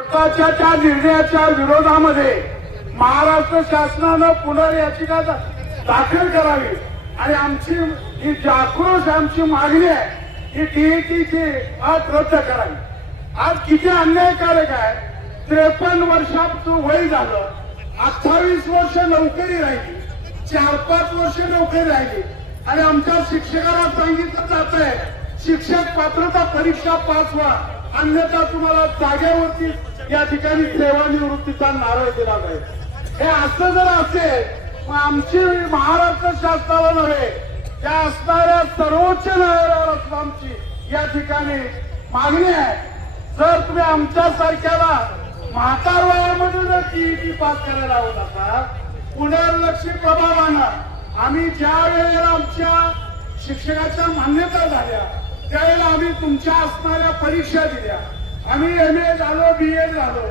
कोर्टाच्या त्या निर्णयाच्या विरोधामध्ये महाराष्ट्र शासनानं पुनर्याचिका दाखल करावी आणि आमची ही जागृत आमची मागणी आहे ही टीईटीची अट रद्द करावी. आज किती अन्यायकारक आहे. 53 वर्षाचं वय झालं, 28 वर्ष नोकरी राहिली, 4-5 वर्ष नोकरी राहिली आणि आमच्या शिक्षकाला सांगितलं जात आहे शिक्षक पात्रता परीक्षा पास व्हा, अन्यथा तुम्हाला जागेवरती या ठिकाणी सेवानिवृत्तीचा नारळ दिला जाईल. हे असं जर असेल मग आमची महाराष्ट्र शासनाला नव्हे त्या असणाऱ्या सर्वोच्च न्यायालयाला सुद्धा आमची या ठिकाणी मागणी आहे. जर तुम्ही आमच्या सारख्याला म्हातार वयामध्ये जर टीईटी पास करायला लावत असाल पुनर्लक्षी प्रभावानं आम्ही ज्या वेळेला आमच्या शिक्षकाच्या मान्यता झाल्या त्यावेळेला आम्ही तुमच्या असणाऱ्या परीक्षा दिल्या. आम्ही MA झालो, BA झालो,